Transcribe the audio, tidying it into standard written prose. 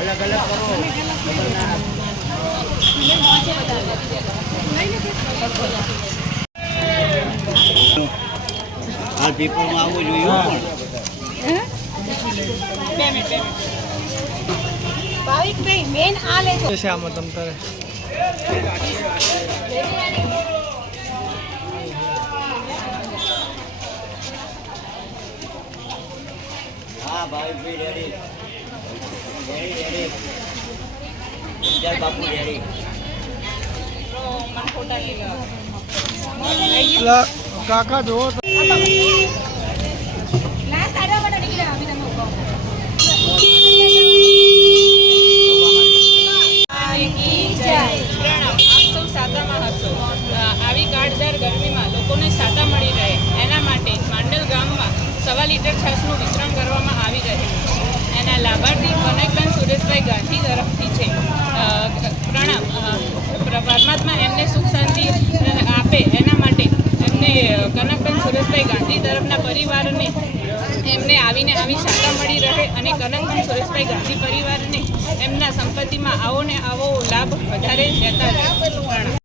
अलग अलग करो हाँ दीपो में आवो જોઈએ ભાવિક ભાઈ મેન આ લેજો છે આમાં તમ તારે हाँ भाई भी रेडी रेडी रेडी जय बापू रेडी કાકા જો લાસ્ટ આડા બટા નીકળ્યા અભી તમે ઉભો આવી કાળઝાળ ગરમીમાં લોકોને સાટા મળી રહે એના માટે માંડલ ગામમાં 1.25 લીટર છાશનું વિતરણ કરવામાં આવી રહ્યું છે. એના લાભાર્થી કનકબેન સુરેશભાઈ ગાંધી તરફથી છે. પ્રણામ. પરમાત્મા એમને સુખ શાંતિ આપે એના માટે એમને કનકબેન સુરેશભાઈ ગાંધી તરફના પરિવારને એમને આવીને આવી સાટા મળી રહે અને કનકબેન સુરેશભાઈ ગાંધી પરિવારને એમના સંપત્તિમાં આવો ને આવો લાભ વધારે લેતા રહે. પ્રણામ.